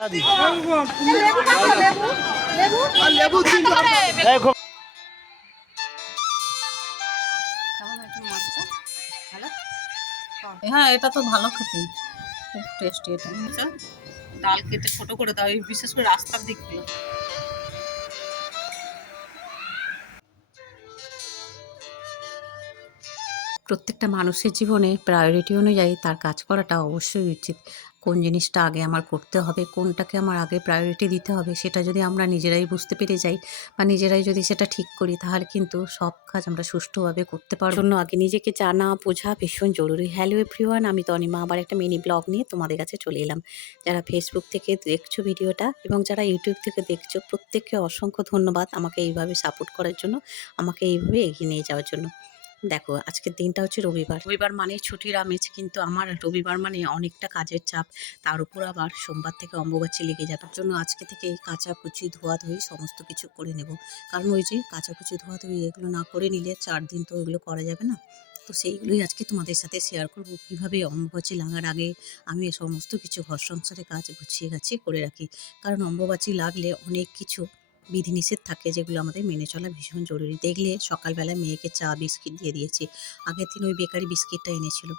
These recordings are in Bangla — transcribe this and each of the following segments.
দাদি হ্যাঁ, এটা তো ভালো খেতে, খুব টেস্টি। এটা ডাল কেটে ছোট করে দাও, বিশেষ করে রাস্তার দিকগুলো। প্রত্যেকটা মানুষের জীবনে প্রায়োরিটি অনুযায়ী তার কাজ করাটা অবশ্যই উচিত। কোন জিনিসটা আগে আমার করতে হবে, কোনটাকে আমার আগে প্রায়োরিটি দিতে হবে, সেটা যদি আমরা নিজেরাই বুঝতে পেরে যাই বা নিজেরাই যদি সেটা ঠিক করি, তাহলে কিন্তু সব কাজ আমরা সুষ্ঠুভাবে করতে পারবো। জন্য আগে নিজেকে জানা বোঝা ভীষণ জরুরি। হ্যালো এভরিওয়ান, আমি তনিমা আবার একটা মিনি ব্লগ নিয়ে তোমাদের কাছে চলে এলাম। যারা ফেসবুক থেকে দেখছো ভিডিওটা এবং যারা ইউটিউব থেকে দেখছো, প্রত্যেককে অসংখ্য ধন্যবাদ আমাকে এইভাবে সাপোর্ট করার জন্য, আমাকে এইভাবে এগিয়ে নিয়ে যাওয়ার জন্য। দেখো, আজকের দিনটা হচ্ছে রবিবার। রবিবার মানে ছুটির আমেজ, কিন্তু আমার রবিবার মানে অনেকটা কাজের চাপ। তার উপর আবার সোমবার থেকে অম্বুবাচী লেগে যাওয়ার জন্য আজকে থেকে কাচাকুচি ধোয়াধুয়ি সমস্ত কিছু করে নেব। কারণ ওই যে কাচাকুচি ধোয়াধুয়ি এগুলো না করে নিলে 4 দিন তো এগুলো করা যাবে না। তো সেইগুলোই আজকে তোমাদের সাথে শেয়ার করব, কীভাবে অম্বুবাচী লাগার আগে আমি সমস্ত কিছু ঘর সংসারে কাজ গুছিয়ে গাছিয়ে করে রাখি। কারণ অম্বুবাচী লাগলে অনেক কিছু বিধিনিষেধ থাকে, যেগুলো আমাদের মেনে চলা ভীষণ জরুরি। দেখলে সকালবেলা মেয়েকে চা বিস্কিট দিয়ে দিয়েছি। আগের দিন ওই বেকারি বিস্কিটটা এনেছিল।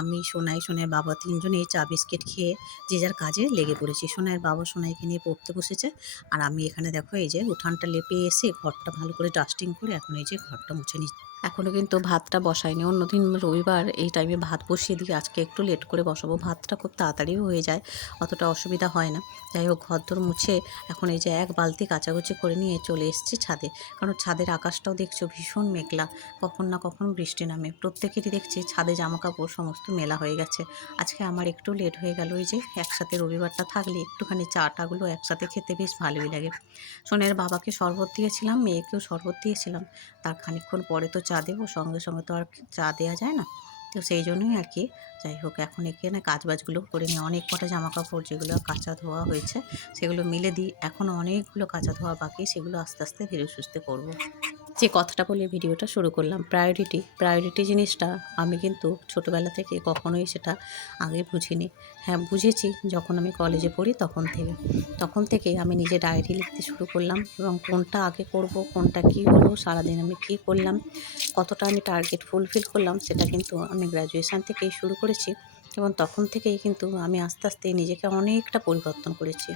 আমি, সোনাইয়ের বাবা তিনজনেই চা বিস্কিট খেয়ে যে যার কাজে লেগে পড়েছি। সোনাইয়ের বাবা সোনাইকে নিয়ে পড়তে বসেছে, আর আমি এখানে দেখো এই যে উঠানটা লেপে এসে ঘরটা ভালো করে ডাস্টিং করে এখন এই যে ঘরটা মুছে নিচ্ছি। এখনও কিন্তু ভাতটা বসাইনি। অন্যদিন রবিবার এই টাইমে ভাত বসিয়ে দিই, আজকে একটু লেট করে বসাবো। ভাতটা খুব তাড়াতাড়িও হয়ে যায়, অতটা অসুবিধা হয় না। যাই হোক, ঘরদোর মুছে এখন এই যে এক বালতি কাচাকুচি করে নিয়ে চলে এসেছি ছাদে। কারণ ছাদের আকাশটাও দেখছো ভীষণ মেঘলা, কখন না কখন বৃষ্টি নামে। প্রত্যেকেরই দেখছি ছাদে জামাকাপড় সমস্ত মেলা হয়ে গেছে। আজকে আমার একটু লেট হয়ে গেল। ওই যে একসাথে রবিবারটা থাকলে একটুখানি চাটাগুলো একসাথে খেতে বেশ ভালোই লাগে। সোনের বাবাকে শরবত দিয়েছিলাম, মেয়েকেও শরবত দিয়েছিলাম। তার খানিকক্ষণ পরে তো চা দেবো, সঙ্গে সঙ্গে তো আর চা দেওয়া যায় না। তো সেই জন্যই আর কি। যাই হোক, এখন এখানে কাজবাজগুলো করে নিই। অনেক কটা জামাকাপড় যেগুলো কাঁচা ধোয়া হয়েছে সেগুলো মিলে দিই। এখনও অনেকগুলো কাঁচা ধোয়া বাকি, সেগুলো আস্তে আস্তে ধীরে সুস্থে করবো। যে কথাটা বলে ভিডিওটা শুরু করলাম, প্রায়োরিটি জিনিসটা আমি কিন্তু ছোটোবেলা থেকে কখনোই সেটা আগে বুঝিনি। হ্যাঁ, বুঝেছি যখন আমি কলেজে পড়ি তখন থেকে আমি নিজে ডায়েরি লিখতে শুরু করলাম, এবং কোনটা আগে করব, কোনটা কী হলো, সারাদিন আমি কী করলাম, কতটা আমি টার্গেট ফুলফিল করলাম, সেটা কিন্তু আমি গ্র্যাজুয়েশান থেকেই শুরু করেছি। এবং তখন থেকেই কিন্তু আমি আস্তে আস্তে নিজেকে অনেকটা পরিবর্তন করেছি।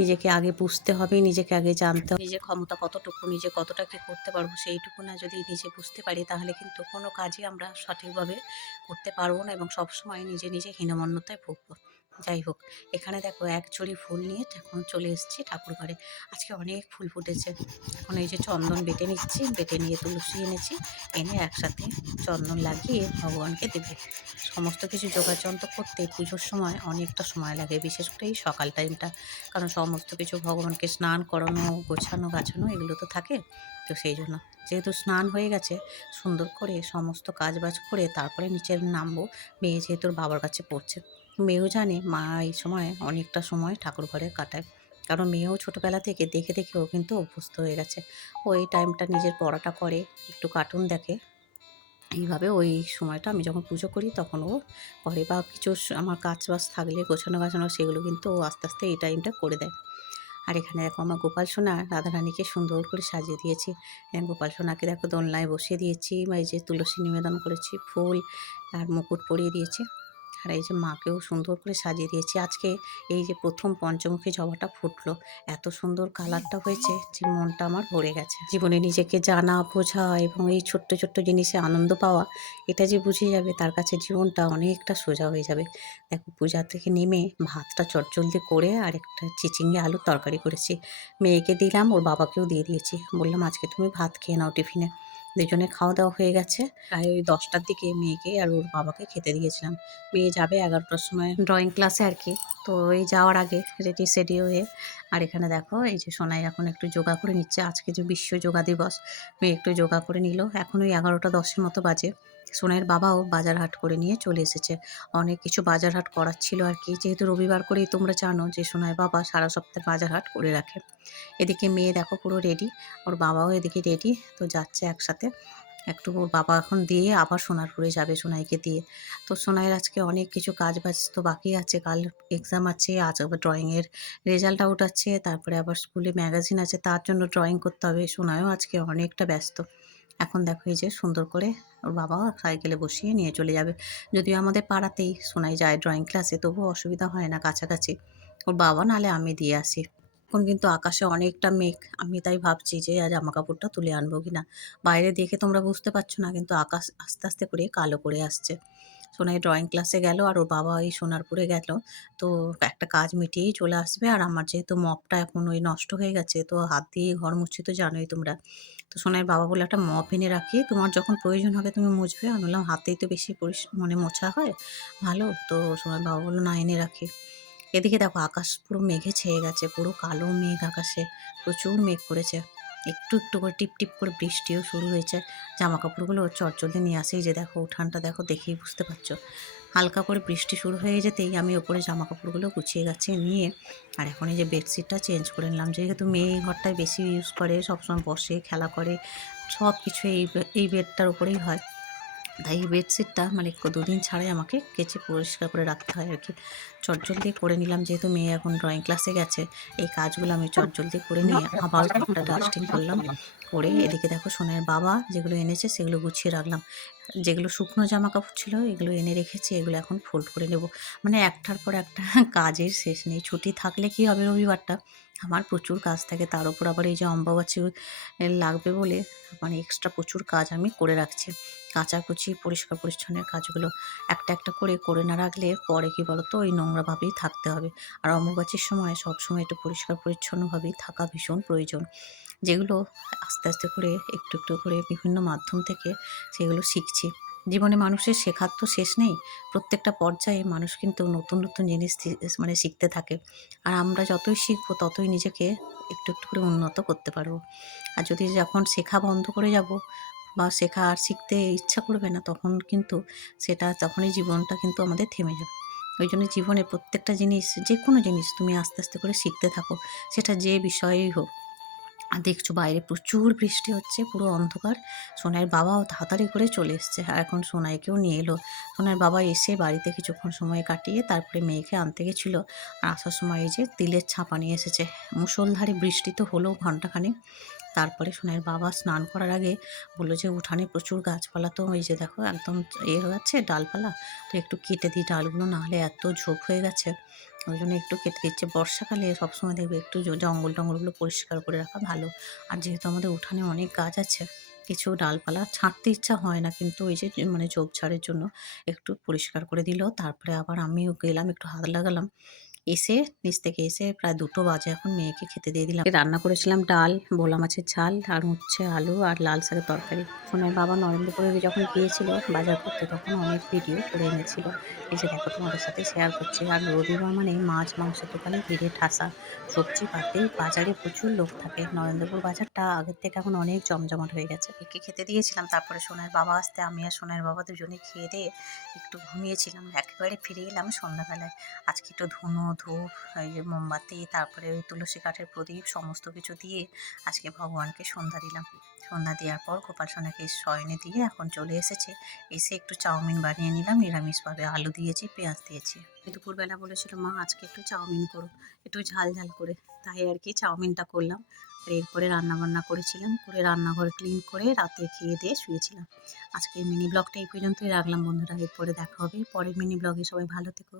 নিজেকে আগে বুঝতে হবে, নিজেকে আগে জানতে হবে, নিজের ক্ষমতা কতটুকু, নিজে কতটা কী করতে পারবো, সেইটুকু না যদি নিজে বুঝতে পারি, তাহলে কিন্তু কোনো কাজই আমরা সঠিকভাবে করতে পারবো না এবং সবসময় নিজে হীনমন্যতায় ভুগবো। যাই হোক, এখানে দেখো এক ঝুড়ি ফুল নিয়ে এখন চলে এসেছি ঠাকুর ঘরে। আজকে অনেক ফুল ফুটেছে। এখন এই যে চন্দন বেটে নিচ্ছি, বেটে নিয়ে তুলসী এনেছি, এনে একসাথে চন্দন লাগিয়ে ভগবানকে দেবে। সমস্ত কিছু যোগাযন্ত্র করতে পুজোর সময় অনেকটা সময় লাগে, বিশেষ করে এই সকাল টাইমটা। কারণ সমস্ত কিছু ভগবানকে স্নান করানো, গোছানো গাছানো এগুলো তো থাকে। তো সেই জন্য যেহেতু স্নান হয়ে গেছে, সুন্দর করে সমস্ত কাজবাজ করে তারপরে নিচে নামবো। মেয়ে যেহেতু ওর বাবার কাছে পড়ছে, মেয়েও জানে মা এই সময় অনেকটা সময় ঠাকুর ঘরে কাটায়। কারণ মেয়েও ছোটোবেলা থেকে দেখে দেখেও কিন্তু অভ্যস্ত হয়ে গেছে। ও এই টাইমটা নিজের পড়াটা করে, একটু কার্টুন দেখে। এইভাবে ওই সময়টা আমি যখন পুজো করি তখন ও করে, বা কিছু আমার কাজ বাজ থাকলে গোছানো গাছানো সেগুলো কিন্তু ও আস্তে আস্তে এই টাইমটা করে দেয়। আর এখানে দেখো আমার গোপাল সোনা রাধারানীকে সুন্দর করে সাজিয়ে দিয়েছি। গোপাল সোনাকে দেখো দোলনায় বসিয়ে দিয়েছি, বা এই যে তুলসী নিবেদন করেছি, ফুল আর মুকুট পরিয়ে দিয়েছি। আর এই যে মাকেও সুন্দর করে সাজিয়ে দিয়েছি। আজকে এই যে প্রথম পঞ্চমুখী জবাটা ফুটলো, এত সুন্দর কালারটা হয়েছে যে মনটা আমার ভরে গেছে। জীবনে নিজেকে জানা বোঝা এবং এই ছোট্ট ছোট্ট জিনিসে আনন্দ পাওয়া, এটা যে বুঝে যাবে তার কাছে জীবনটা অনেকটা সোজা হয়ে যাবে। দেখো, পূজা থেকে নেমে ভাতটা চটজলদি করে আর একটা চিচিঙ্গে আলুর তরকারি করেছি। মেয়েকে দিলাম, ওর বাবাকেও দিয়ে দিয়েছি। বললাম আজকে তুমি ভাত খেয়ে নাও টিফিনে। দুজনে খাওয়া দাওয়া হয়ে গেছে। প্রায় ওই 10টার দিকে মেয়েকে আর ওর বাবাকে খেতে দিয়েছিলাম। মেয়ে যাবে 11টার সময় ড্রয়িং ক্লাসে আর কি। তো এই যাওয়ার আগে রেডি সেডি হয়ে, আর এখানে দেখো এই যে সোনাই এখন একটু যোগা করে নিচ্ছে। আজকে যে বিশ্ব যোগা দিবস, মেয়ে একটু যোগা করে নিল। এখন ওই 11টা 10-এর মতো বাজে। সোনাইয়ের বাবাও বাজার হাট করে নিয়ে চলে এসেছে। অনেক কিছু বাজার হাট করার ছিল আর কি, যেহেতু রবিবার করেই তোমরা জানো যে সোনাইয়ের বাবা সারা সপ্তাহে বাজার হাট করে রাখে। এদিকে মেয়ে দেখো পুরো রেডি, ওর বাবাও এদিকে রেডি, তো যাচ্ছে একসাথে। একটু ওর বাবা এখন দিয়ে আবার সোনারপুরে যাবে সোনাইকে দিয়ে। তো সোনাইয়ের আজকে অনেক কিছু কাজ বাজ তো বাকি আছে। কাল এক্সাম আছে, আজ আবার ড্রয়িংয়ের রেজাল্ট আউট আছে, তারপরে আবার স্কুলে ম্যাগাজিন আছে, তার জন্য ড্রয়িং করতে হবে। সোনাইও আজকে অনেকটা ব্যস্ত। এখন দেখো এই যে সুন্দর করে ওর বাবা সাইকেলে বসিয়ে নিয়ে চলে যাবে। যদিও আমাদের পাড়াতেই সোনাই যায় ড্রয়িং ক্লাসে, তবুও অসুবিধা হয় না, কাছাকাছি। ওর বাবা নাহলে আমি দিয়ে আসি। এখন কিন্তু আকাশে অনেকটা মেঘ। আমি তাই ভাবছি যে আজ জামাকাপড়টা তুলে আনবো কিনা। বাইরে দেখে তোমরা বুঝতে পারছো না, কিন্তু আকাশ আস্তে আস্তে করে কালো করে আসছে। সোনাই ড্রয়িং ক্লাসে গেল আর ওর বাবা ওই সোনারপুরে গেল। তো একটা কাজ মিটিয়েই চলে আসবে। আর আমার যেহেতু মপটা এখন ওই নষ্ট হয়ে গেছে, তো হাত দিয়ে ঘর মুছছি তো জানোই তোমরা। তো সোনাইয়ের বাবা বলল, একটা মপ এনে রাখি, তোমার যখন প্রয়োজন হবে তুমি মুছবে। আমি বললাম, হাতেই তো বেশি মানে মোছা হয় ভালো। তো সোনাইয়ের বাবা বললো, না এনে রাখি। এদিকে দেখো আকাশ পুরো মেঘে ছেয়ে গেছে, পুরো কালো মেঘ আকাশে, প্রচুর মেঘ করেছে। একটু একটু করে টিপ টিপ করে বৃষ্টিও শুরু হয়েছে। জামা কাপড়গুলো চটজলদি নিয়ে আসেই যে দেখো উঠানটা দেখো, দেখেই বুঝতে পারছো। হালকা করে বৃষ্টি শুরু হয়ে যেতেই আমি ওপরে জামা কাপড়গুলো গুছিয়ে গাছিয়ে নিয়ে আর এখন এই যে বেডশিটটা চেঞ্জ করে নিলাম। যেহেতু মেয়ে এই ঘরটায় বেশি ইউজ করে, সবসময় বসে খেলা করে, সব কিছু এই বেডটার উপরেই হয়। তাই এই বেডশিটটা মানে ২ দিন ছাড়াই আমাকে কেচে পরিষ্কার করে রাখতে হয় আর কি। চটজলদি করে নিলাম, যেহেতু মেয়ে এখন ড্রয়িং ক্লাসে গেছে। এই কাজগুলো আমি চটজলদি করে নিয়ে আবার ঘরটা ডাস্টিং করলাম। করে এদিকে দেখো সোনাইয়ের বাবা যেগুলো এনেছে সেগুলো গুছিয়ে রাখলাম। যেগুলো শুকনো জামা কাপড় ছিল এগুলো এনে রেখেছি, এগুলো এখন ফোল্ড করে নেব। মানে একটার পর একটা কাজের শেষ নেই। ছুটি থাকলে কি হবে, রবিবারটা আমার প্রচুর কাজ থাকে, তার উপর আবার এই যে অম্বুবাচী লাগবে বলে মানে এক্সট্রা প্রচুর কাজ আমি করে রাখছি। কাচাকুচি, পরিষ্কার পরিচ্ছন্নের কাজগুলো একটা একটা করে করে না রাখলে পরে কি বলতো ওই নোংরাভাবেই থাকতে হবে। আর অম্বুবাচীর সময় সবসময় একটু পরিষ্কার পরিচ্ছন্নভাবেই থাকা ভীষণ প্রয়োজন। যেগুলো আস্তে আস্তে করে একটু একটু করে বিভিন্ন মাধ্যম থেকে সেগুলো শিখছি। জীবনে মানুষের শেখার তো শেষ নেই। প্রত্যেকটা পর্যায়ে মানুষ কিন্তু নতুন নতুন জিনিস মানে শিখতে থাকে। আর আমরা যতই শিখবো ততই নিজেকে একটু একটু করে উন্নত করতে পারবো। আর যদি যখন শেখা বন্ধ করে যাব বা শেখা আর শিখতে ইচ্ছা করবে না, তখন কিন্তু তখনই জীবনটা কিন্তু আমাদের থেমে যাবে। ওই জন্য জীবনে প্রত্যেকটা জিনিস, যেকোনো জিনিস তুমি আস্তে আস্তে করে শিখতে থাকো, সেটা যে বিষয়েই হোক। আর দেখছো বাইরে প্রচুর বৃষ্টি হচ্ছে, পুরো অন্ধকার। সোনাইয়ের বাবাও তাড়াতাড়ি করে চলে এসছে আর এখন সোনাইকেও নিয়ে এলো। সোনাইয়ের বাবা এসে বাড়িতে কিছুক্ষণ সময় কাটিয়ে তারপরে মেয়েকে আনতে গেছিলো। আর আসার সময় এই যে তিলের ছাপা নিয়ে এসেছে। মুষলধারে বৃষ্টি তো হলো ঘন্টাখানেক। তারপরে সোনাইয়ের বাবা স্নান করার আগে বললো যে উঠানে প্রচুর গাছপালা, তো ওই যে দেখো একদম হয়ে যাচ্ছে ডালপালা, তো একটু কেটে দিই ডালগুলো, নাহলে এত ঝোপ হয়ে গেছে। ওই জন্য একটু কেটে দিচ্ছে। বর্ষাকালে সবসময় দেখবে একটু জঙ্গল টঙ্গলগুলো পরিষ্কার করে রাখা ভালো। আর যেহেতু আমাদের উঠানে অনেক গাছ আছে, কিছু ডালপালা ছাঁটতে ইচ্ছা হয় না, কিন্তু ওই যে মানে ঝোপঝাড়ের জন্য একটু পরিষ্কার করে দিল। তারপরে আবার আমিও গেলাম, একটু হাত লাগালাম। এসে নিচ থেকে এসে প্রায় ২টো বাজে, এখন মেয়েকে খেতে দিয়ে দিলাম। রান্না করেছিলাম ডাল, ভোলা মাছের ঝাল, আর হচ্ছে আলু আর লাল শাকের তরকারি। সোনার বাবা নরেন্দ্রপুরে যখন গিয়েছিল বাজার করতে, তখন অনেক ভিডিও করে এনেছিল। এই যে দেখো তোমাদের সাথে শেয়ার করছি। আর রবিবার মানে মাছ মাংসের দোকানে ভিড়ে ঠাসা। সবজি পাতেই বাজারে প্রচুর লোক থাকে। নরেন্দ্রপুর বাজারটা আগের থেকে এখন অনেক জমজমাট হয়ে গেছে। মেয়েকে খেতে দিয়েছিলাম, তারপরে সোনার বাবা আসতে আমি আর সোনার বাবা দুজনে খেয়ে দিয়ে একটু ঘুমিয়েছিলাম। একেবারে ফিরে এলাম সন্ধ্যাবেলায়। আজকে একটু ধুনো, ধূপ, এই যে মোমবাতি, তারপরে ওই তুলসী কাঠের প্রদীপ সমস্ত কিছু দিয়ে আজকে ভগবানকে সন্ধ্যা দিলাম। সন্ধ্যা দেওয়ার পর গোপাল সোনাকে শয়নে দিয়ে এখন চলে এসেছে। এসে একটু চাউমিন বানিয়ে নিলাম নিরামিষভাবে, আলু দিয়েছি, পেঁয়াজ দিয়েছি। দুপুরবেলা বলেছিল মা আজকে একটু চাউমিন করো, একটু ঝাল ঝাল করে। তাই আর কি চাউমিনটা করলাম। আর এরপরে রান্নাবান্না করেছিলাম, করে রান্নাঘর ক্লিন করে রাতে খেয়ে দিয়ে শুয়েছিলাম। আজকে মিনি ব্লগটা এই পর্যন্তই রাখলাম বন্ধুরা। এরপরে দেখা হবে পরের মিনি ব্লগে। সবাই ভালো থেকো।